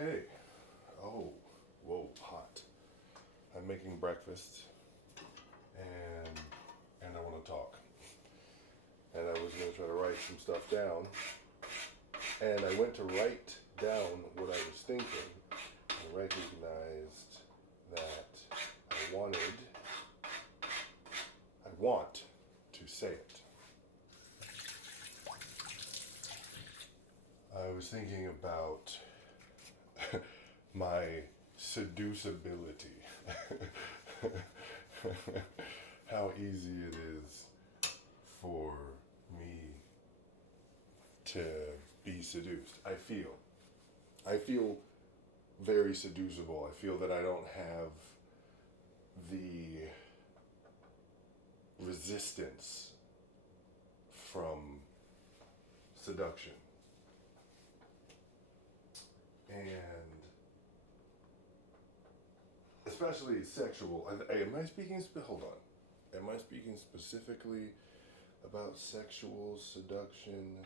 Okay. Oh, whoa, hot. I'm making breakfast, and I want to talk. And I was going to try to write some stuff down, and I went to write down what I was thinking, and recognized that I want to say it. I was thinking about my seduce-ability. How easy it is for me to be seduced. I feel very seducible. I feel that I don't have the resistance from seduction. And especially sexual. Am I speaking? Hold on. Am I speaking specifically about sexual seduction,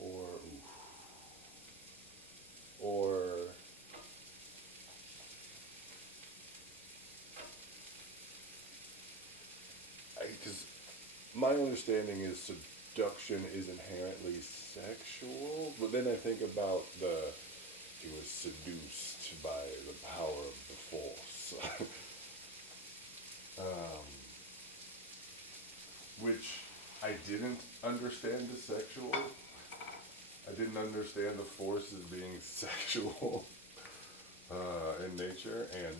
or because my understanding is seduction is inherently sexual, but then I think about he was seduced by the power of the force, which I didn't understand as sexual. I didn't understand the force as being sexual in nature, and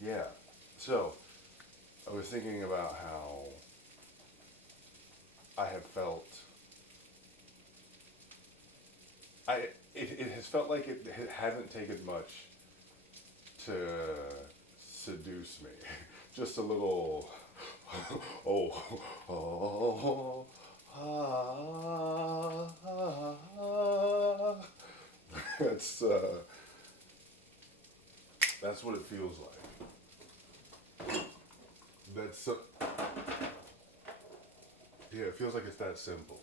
yeah. So I was thinking about how I have felt. It has felt like it hasn't taken much to seduce me. Just a little, oh, oh, that's what it feels like. Yeah, it feels like it's that simple.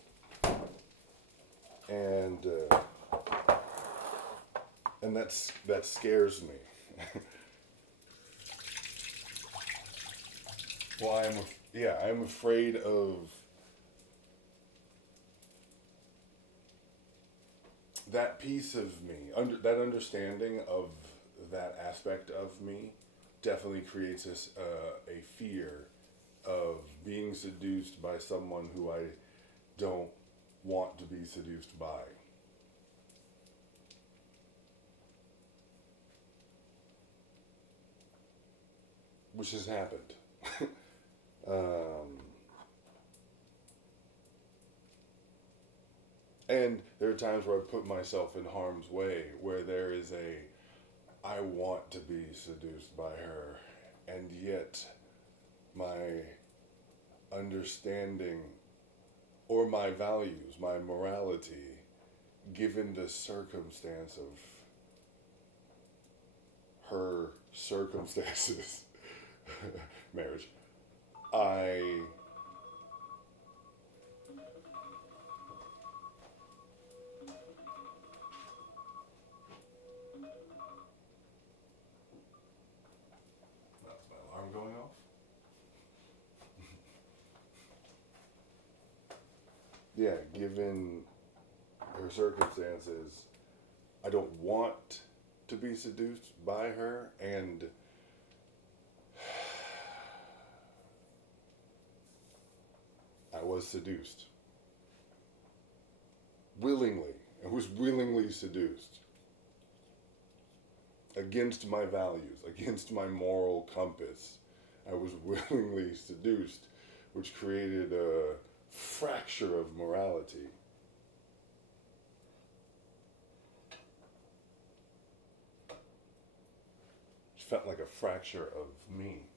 And that scares me. Well, I'm afraid of that piece of me. That understanding of that aspect of me definitely creates a fear of being seduced by someone who I don't want to be seduced by. Which has happened. And there are times where I put myself in harm's way, where there is I want to be seduced by her, and yet my understanding or my values, my morality, given the circumstance of her circumstances, marriage, that's my alarm going off. Yeah, given her circumstances, I don't want to be seduced by her, and I was seduced. Willingly. I was willingly seduced. Against my values, against my moral compass. I was willingly seduced, which created a fracture of morality. It felt like a fracture of me.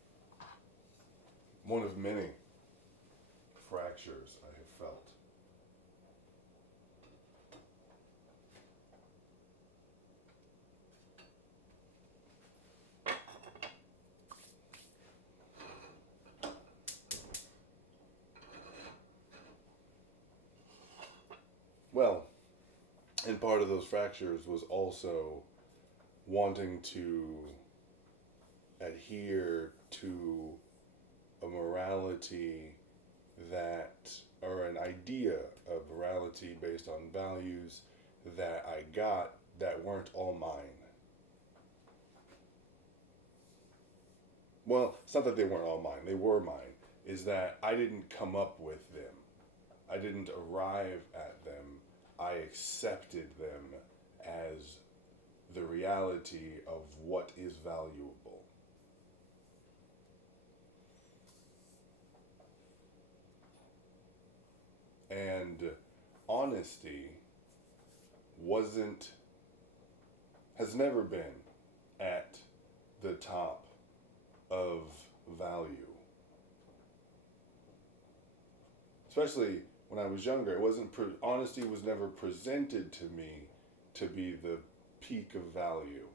One of many fractures I have felt. Well, and part of those fractures was also wanting to adhere to a morality that, or an idea of morality based on values that I got that weren't all mine. Well, it's not that they weren't all mine, they were mine. Is that I didn't come up with them, I didn't arrive at them, I accepted them as the reality of what is valuable. And honesty wasn't, has never been at the top of value. Especially when I was younger, it wasn't, honesty was never presented to me to be the peak of value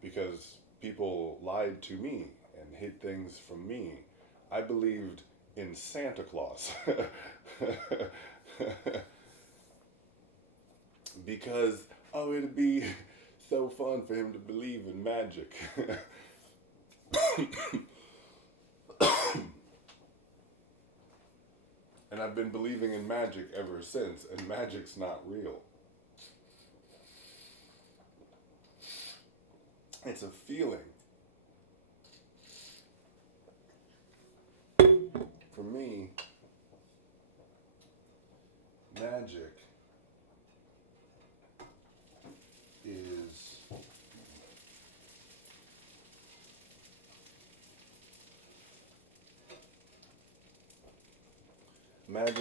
because people lied to me and hid things from me. I believed in Santa Claus because, oh, it'd be so fun for him to believe in magic. And I've been believing in magic ever since, and magic's not real. It's a feeling. For me, magic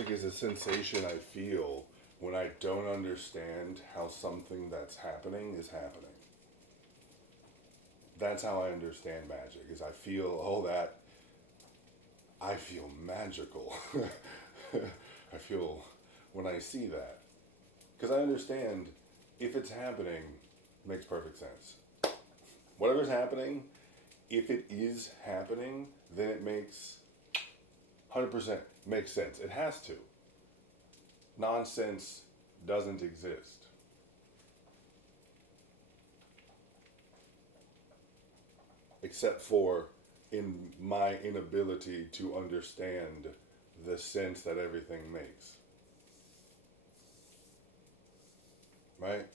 is a sensation I feel when I don't understand how something that's happening is happening. That's how I understand magic, is I feel, oh, that, I feel magical. I feel when I see that. Because I understand if it's happening, it makes perfect sense. Whatever's happening, if it is happening, then it makes 100% makes sense. It has to. Nonsense doesn't exist. Except for in my inability to understand the sense that everything makes. Right?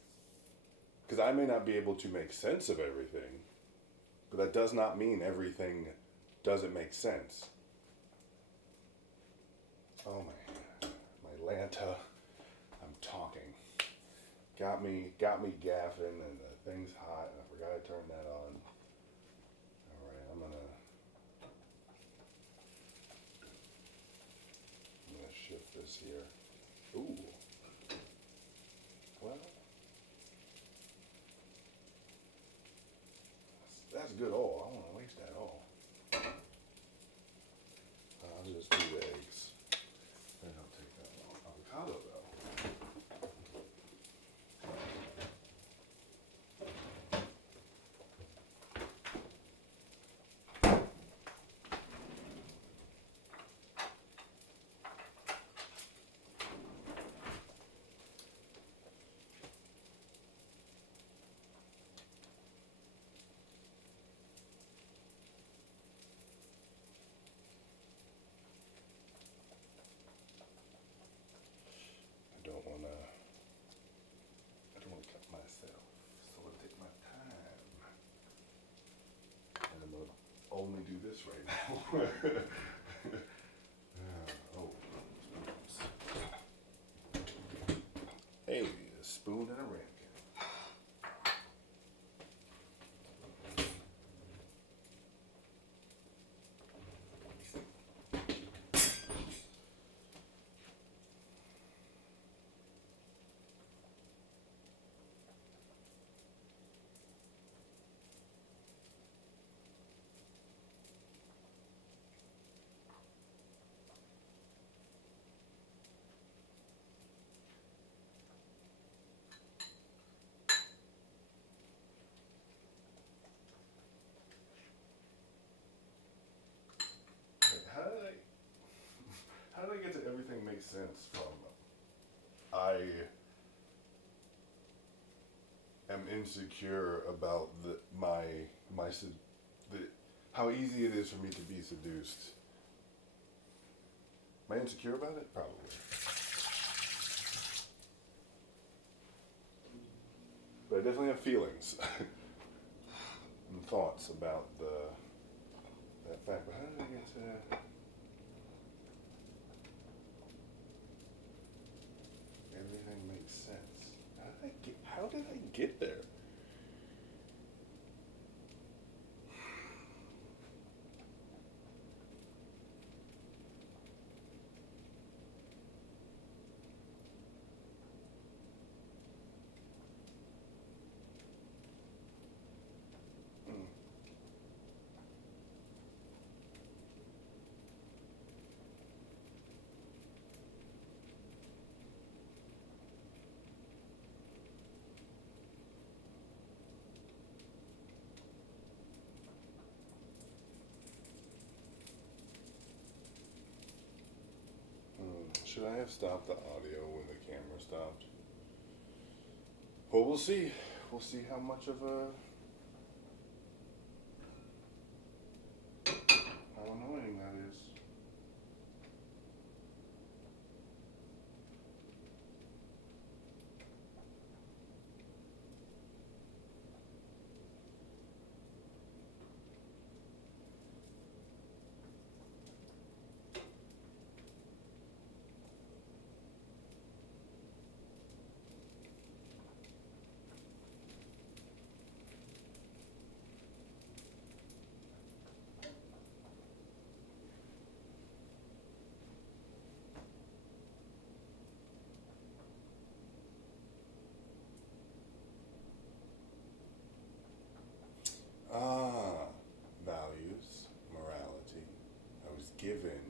Because I may not be able to make sense of everything, but that does not mean everything doesn't make sense. Oh my Lanta, I'm talking. Got me gaffing, and the thing's hot, and I forgot to turn that on. All right, I'm gonna shift this here. Ooh. Well, that's good oil. I don't want to waste that oil. I'll just do the eggs. They don't take that long. Avocado, though. I don't want to cut myself, so I'll take my time. And I'm going to only do this right now. Oh, spoons. Hey, a spoon and a ramekin. How did I get to everything makes sense from I am insecure about the how easy it is for me to be seduced. Am I insecure about it? Probably. But I definitely have feelings and thoughts about that fact. But how did I get to? Everything makes sense. How did I get there? Hmm. Should I have stopped the audio when the camera stopped? Well, we'll see. We'll see how much of how annoying that is. Ah, values, morality. I was given,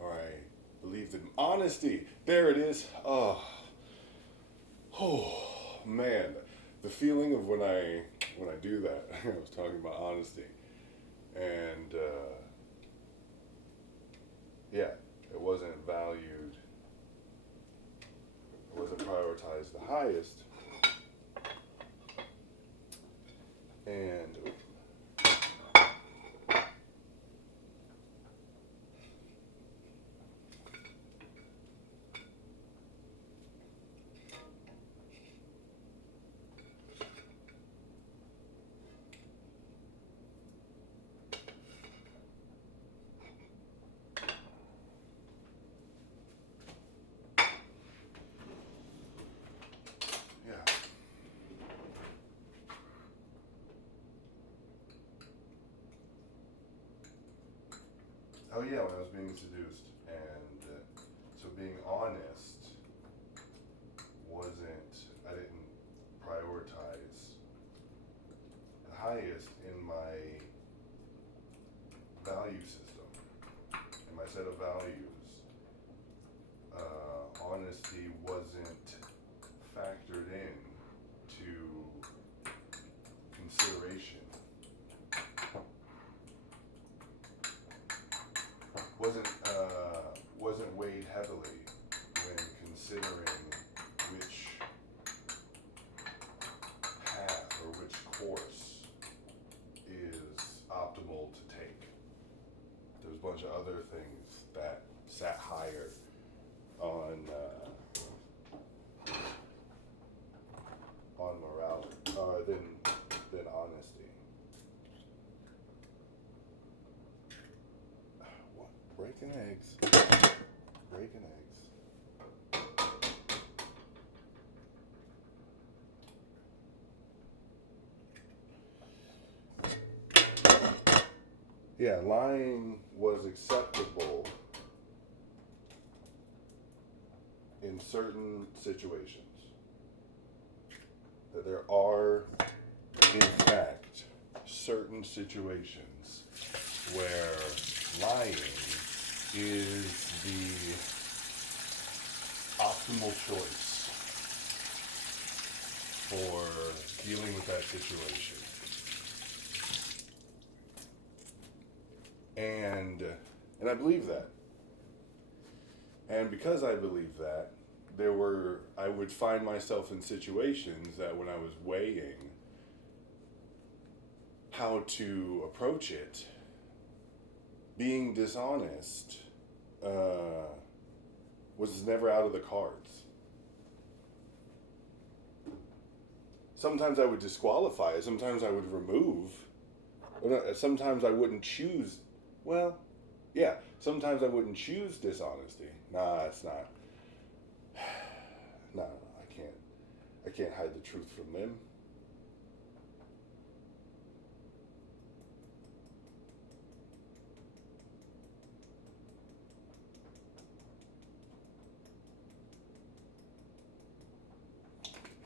or I believed in honesty. There it is. Oh, man, the feeling of when I do that. I was talking about honesty, and yeah, it wasn't valued. It wasn't prioritized the highest, and yeah. Oh yeah, when I was being seduced, and so being honest wasn't. I didn't prioritize the highest in my value system, in my set of values. Honesty wasn't factored in to consideration. Wasn't weighed heavily when considering which path or which course is optimal to take. There's a bunch of other things that sat higher on morality than honesty. What? Breaking eggs. Breaking eggs. Yeah, lying was acceptable in certain situations. That there are, in fact, certain situations where lying is the optimal choice for dealing with that situation. And I believe that. And because I believe that, I would find myself in situations that when I was weighing how to approach it, being dishonest was never out of the cards. Sometimes I would disqualify it, sometimes I would remove, sometimes I wouldn't choose, well, yeah, sometimes I wouldn't choose dishonesty. Nah, it's not. No, I can't hide the truth from them.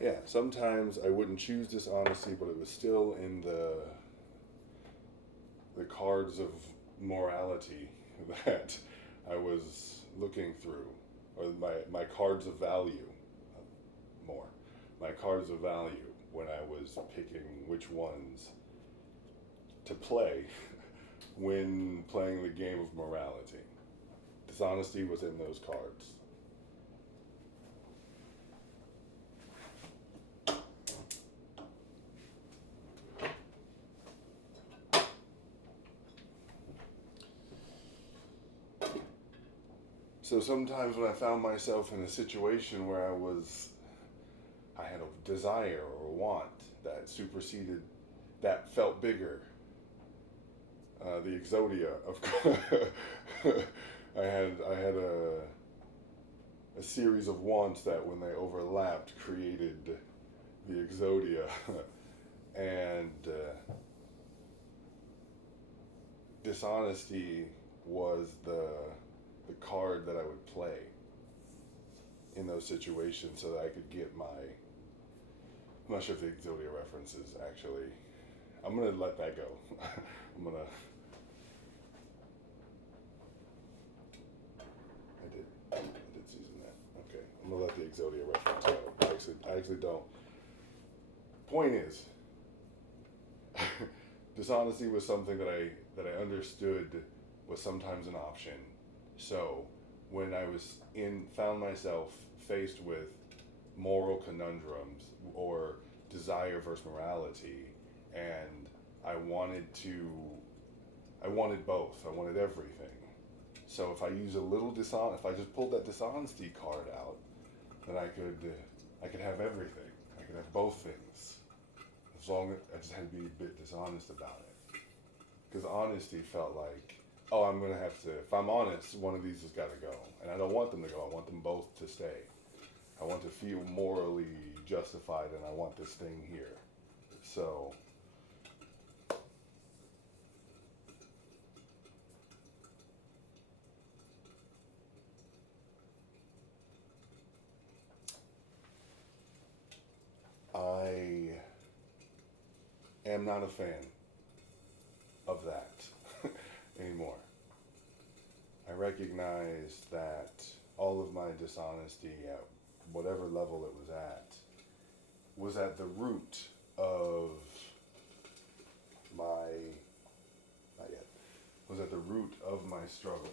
Yeah, sometimes I wouldn't choose dishonesty, but it was still in the cards of morality that I was looking through, or my cards of value, more, my cards of value when I was picking which ones to play when playing the game of morality. Dishonesty was in those cards. So sometimes when I found myself in a situation where I had a desire or a want that superseded, that felt bigger, the exodia of I had a series of wants that when they overlapped created the exodia, and dishonesty was the card that I would play in those situations so that I could get my, I'm not sure if the Exodia reference is actually, I'm going to let that go. I did season that. Okay, I'm going to let the Exodia reference go. I actually don't. Point is, dishonesty was something that I understood was sometimes an option. So when I found myself faced with moral conundrums or desire versus morality, and I wanted both. I wanted everything. So if I use if I just pulled that dishonesty card out, then I could have everything. I could have both things. As long as I just had to be a bit dishonest about it. Because honesty felt like, oh, I'm going to have to, if I'm honest, one of these has got to go. And I don't want them to go. I want them both to stay. I want to feel morally justified, and I want this thing here. So, I am not a fan of that anymore. I recognize that all of my dishonesty at whatever level it was at the root of my, not yet, was at the root of my struggles.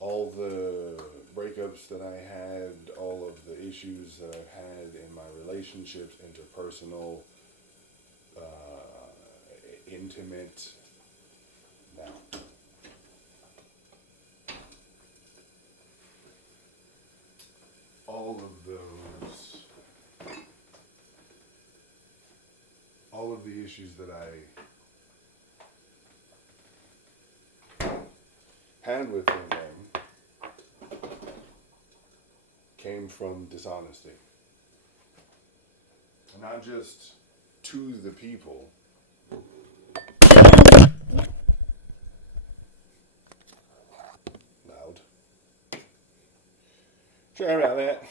All the breakups that I had, all of the issues that I've had in my relationships, interpersonal, intimate, now. All of the issues that I had within them came from dishonesty. Not just to the people, loud. Sorry about that.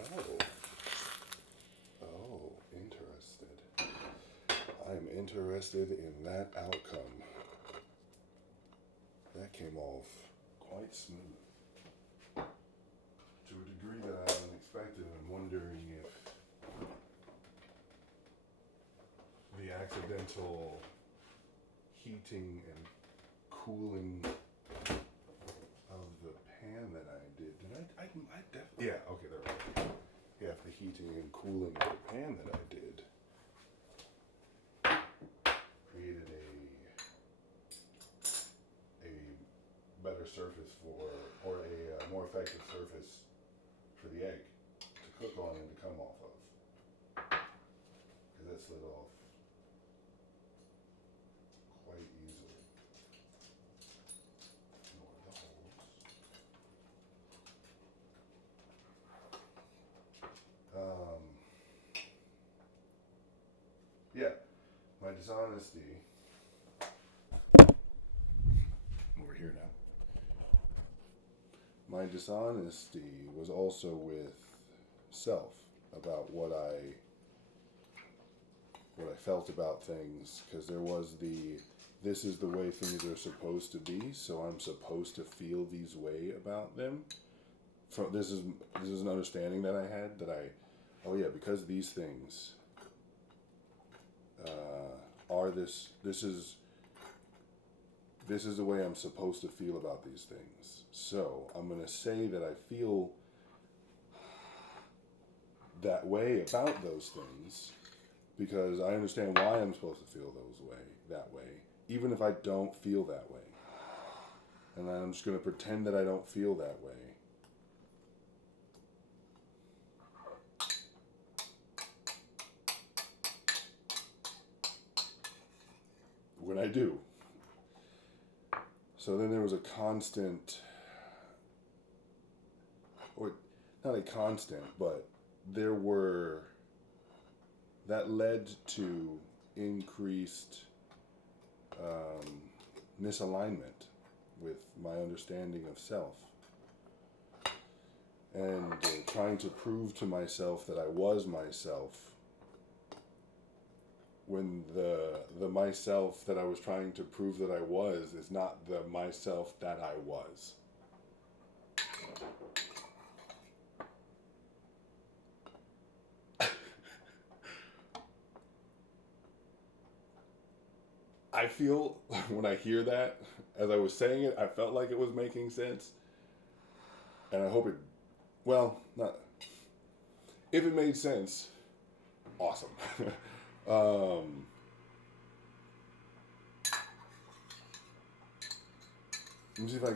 Oh. Oh, interesting. I am interested in that outcome. That came off quite smooth. To a degree that I haven't expected. I'm wondering if the accidental heating and cooling of the pan that I did I definitely, yeah, okay, there we go. Yeah, the heating and cooling of the pan that I did created a better surface or a more effective surface for the egg to cook on and to come off of. Because that slid off quite easily. Ignore the holes. Yeah, my dishonesty. Over here now. My dishonesty was also with self about what I felt about things, because there was this is the way things are supposed to be, so I'm supposed to feel these way about them. This is an understanding that I had, because these things are this is the way I'm supposed to feel about these things. So I'm going to say that I feel that way about those things because I understand why I'm supposed to feel that way, even if I don't feel that way. And I'm just going to pretend that I don't feel that way. When I do. So then there was a constant, or not a constant, but that led to increased misalignment with my understanding of self. And trying to prove to myself that I was myself when the myself that I was trying to prove that I was is not the myself that I was. I feel when I hear that, as I was saying it, I felt like it was making sense. And I hope it, not, if it made sense, awesome. Let me see if I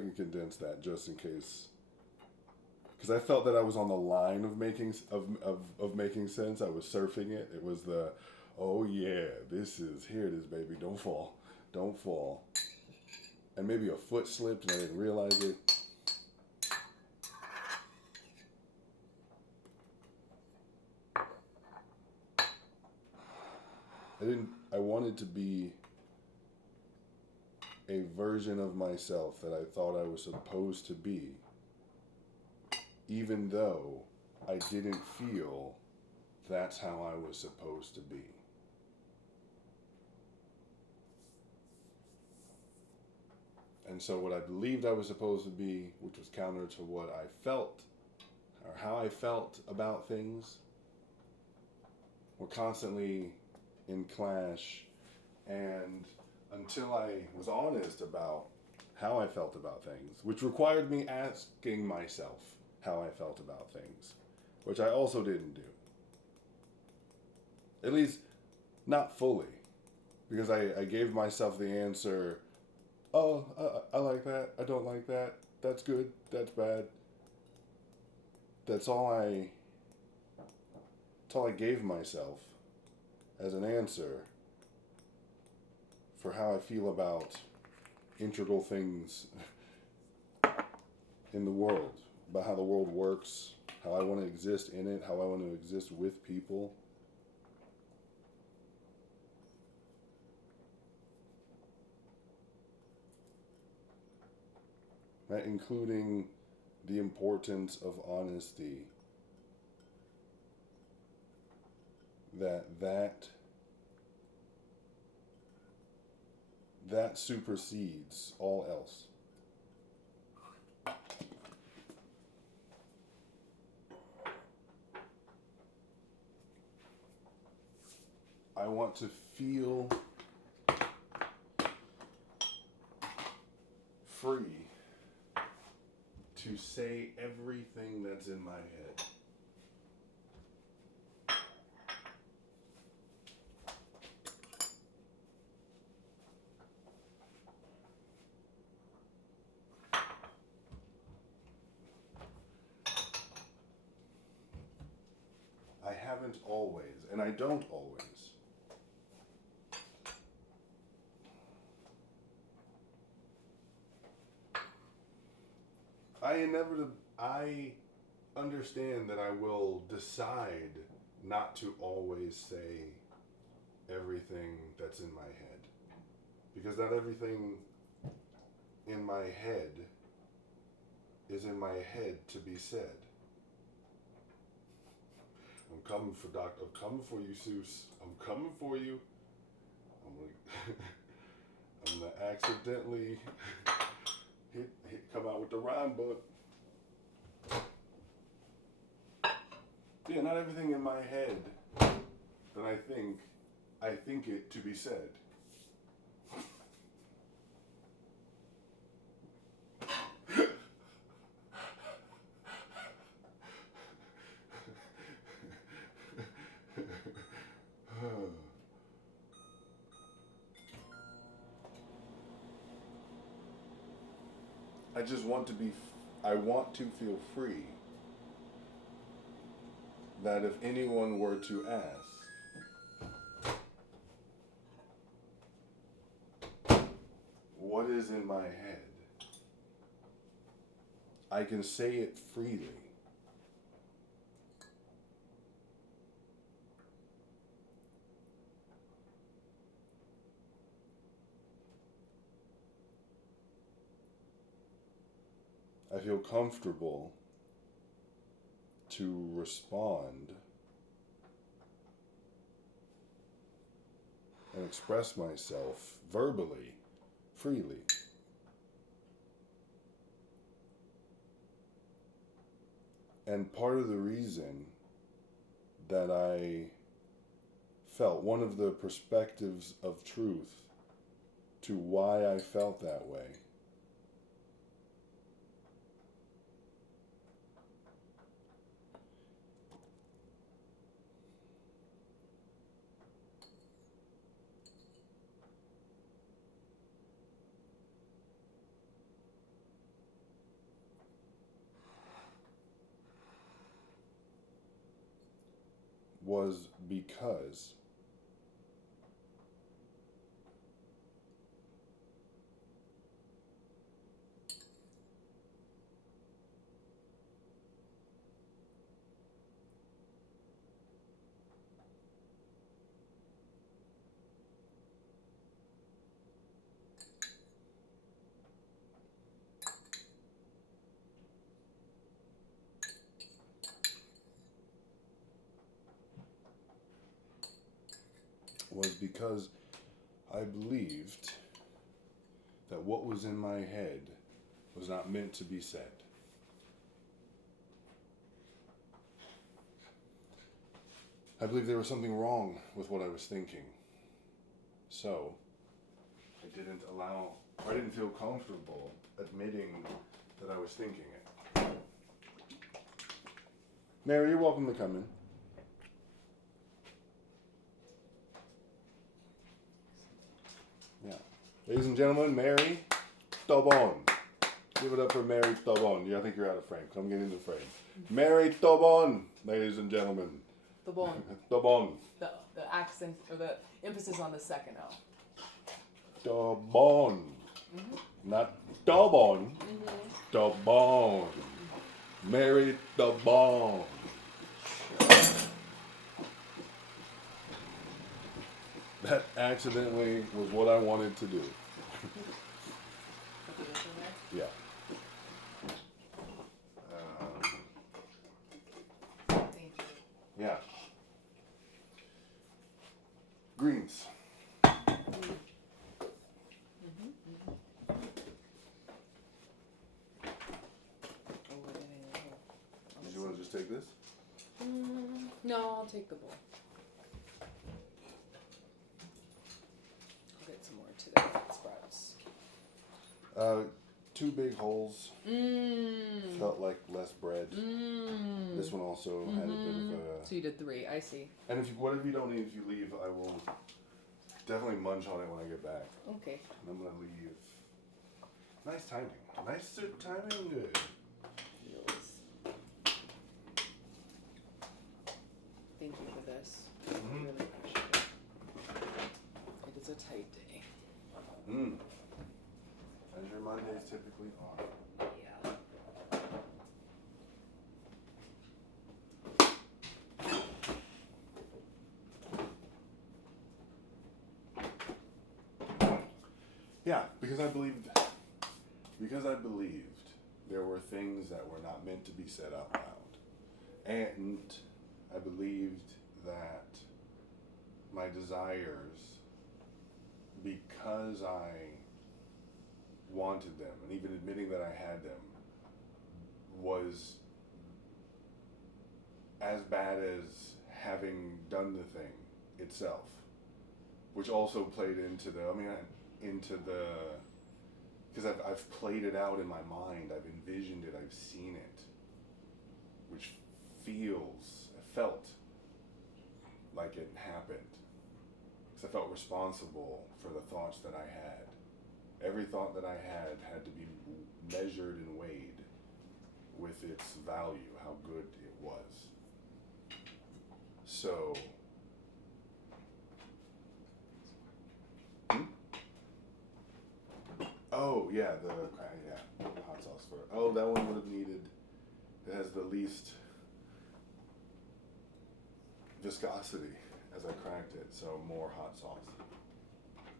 can condense that just in case, because I felt that I was on the line of making making sense. I was surfing it. It was the, oh yeah, here it is, baby. Don't fall, and maybe a foot slipped and I didn't realize it. I wanted to be a version of myself that I thought I was supposed to be, even though I didn't feel that's how I was supposed to be. And so what I believed I was supposed to be, which was counter to what I felt, or how I felt about things, were constantly in clash. And until I was honest about how I felt about things, which required me asking myself how I felt about things, which I also didn't do. At least, not fully. Because I gave myself the answer, oh, I like that, I don't like that, that's good, that's bad. That's all I gave myself as an answer for how I feel about integral things in the world, about how the world works, how I want to exist in it, how I want to exist with people. Right? Including the importance of honesty. That that supersedes all else. I want to feel free to say everything that's in my head. I haven't always, and I don't always. I understand that I will decide not to always say everything that's in my head. Because not everything in my head is in my head to be said. I'm coming for I'm coming for you, Seuss. I'm coming for you. I'm gonna accidentally come out with the rhyme book. Yeah, not everything in my head that I think it to be said. I want to feel free that if anyone were to ask, what is in my head, I can say it freely. I feel comfortable to respond and express myself verbally, freely. And part of the reason that I felt, one of the perspectives of truth to why I felt that way, was because I believed that what was in my head was not meant to be said. I believed there was something wrong with what I was thinking. So, I didn't feel comfortable admitting that I was thinking it. Mary, you're welcome to come in. Yeah. Ladies and gentlemen, Mary Tobon. Give it up for Mary Tobon. Yeah, I think you're out of frame. Come get into frame. Mary Tobon, ladies and gentlemen. Tobon. Tobon. The accent or the emphasis on the second O. Tobon. Mm-hmm. Not Tobon. Mm-hmm. Tobon. Mary Tobon. That accidentally was what I wanted to do. Yeah. Thank you. Yeah. Greens. No, I'll take the bowl. I'll get some more today. Sprouts. 2 big holes. Mmm. Felt like less bread. Mmm. This one also had a bit of a... So you did 3, I see. And whatever you don't eat, if you leave, I will definitely munch on it when I get back. Okay. And I'm going to leave. Nice timing. Nice timing. Good. Feels. Thank you for this. I really appreciate it. It is a tight day. As your Mondays typically are. Yeah. Yeah, because I believed there were things that were not meant to be said out loud. And I believed that my desires, because I wanted them, and even admitting that I had them, was as bad as having done the thing itself, which also played into because I've played it out in my mind, I've envisioned it, I've seen it, which felt like it happened, because I felt responsible for the thoughts that I had. Every thought that I had to be measured and weighed with its value, how good it was. So, oh yeah, the hot sauce for it. Oh, that one would have needed. It has the least viscosity as I cracked it, so more hot sauce.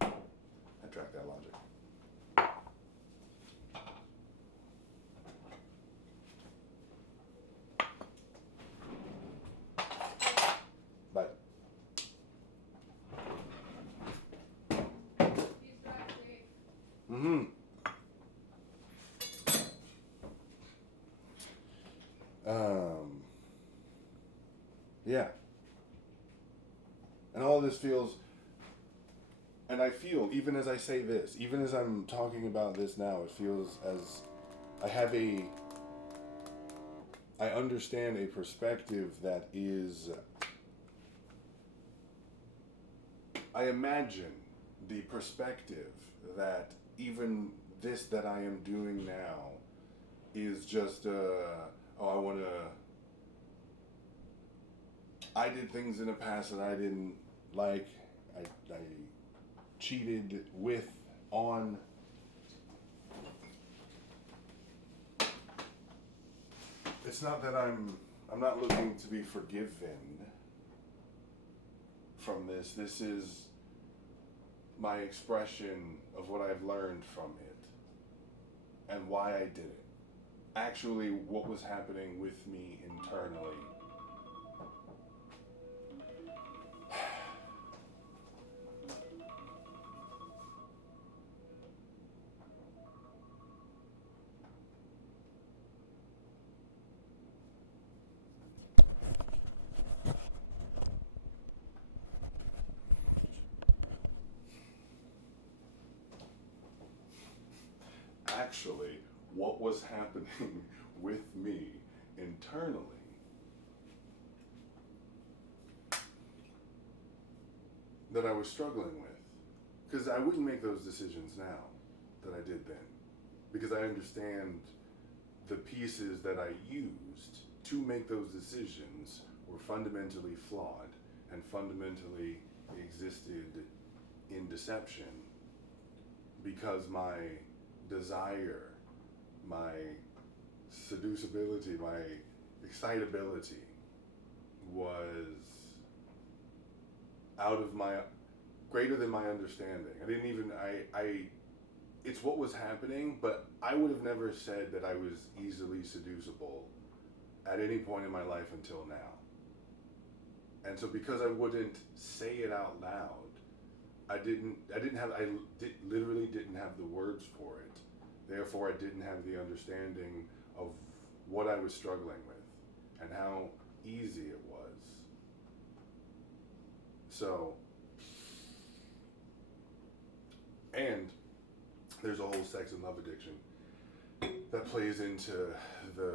I tracked that logic. Bye. Mm-hmm. Yeah. And all this feels, and I feel, even as I say this, even as I'm talking about this now, it feels as I understand a perspective that is, I imagine the perspective that even this that I am doing now is just, I did things in the past that I didn't like. I cheated on. It's not that I'm not looking to be forgiven from this. This is my expression of what I've learned from it and why I did it. Actually, what was happening with me internally. Actually, what was happening with me internally that I was struggling with. Because I wouldn't make those decisions now that I did then. Because I understand the pieces that I used to make those decisions were fundamentally flawed and fundamentally existed in deception, because my desire, my seduce-ability, my excitability was greater than my understanding. It's what was happening, but I would have never said that I was easily seducible at any point in my life until now. And so because I wouldn't say it out loud, I literally didn't have the words for it. Therefore, I didn't have the understanding of what I was struggling with and how easy it was So, and there's a whole sex and love addiction that plays into the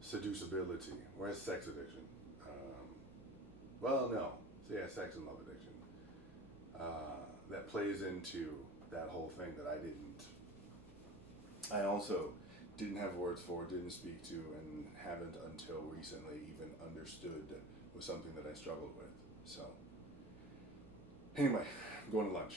seduce-ability, or sex addiction. Well, no. So yeah, sex and love addiction. That plays into that whole thing that I also didn't have words for, didn't speak to, and haven't until recently even understood was something that I struggled with. So, anyway, I'm going to lunch.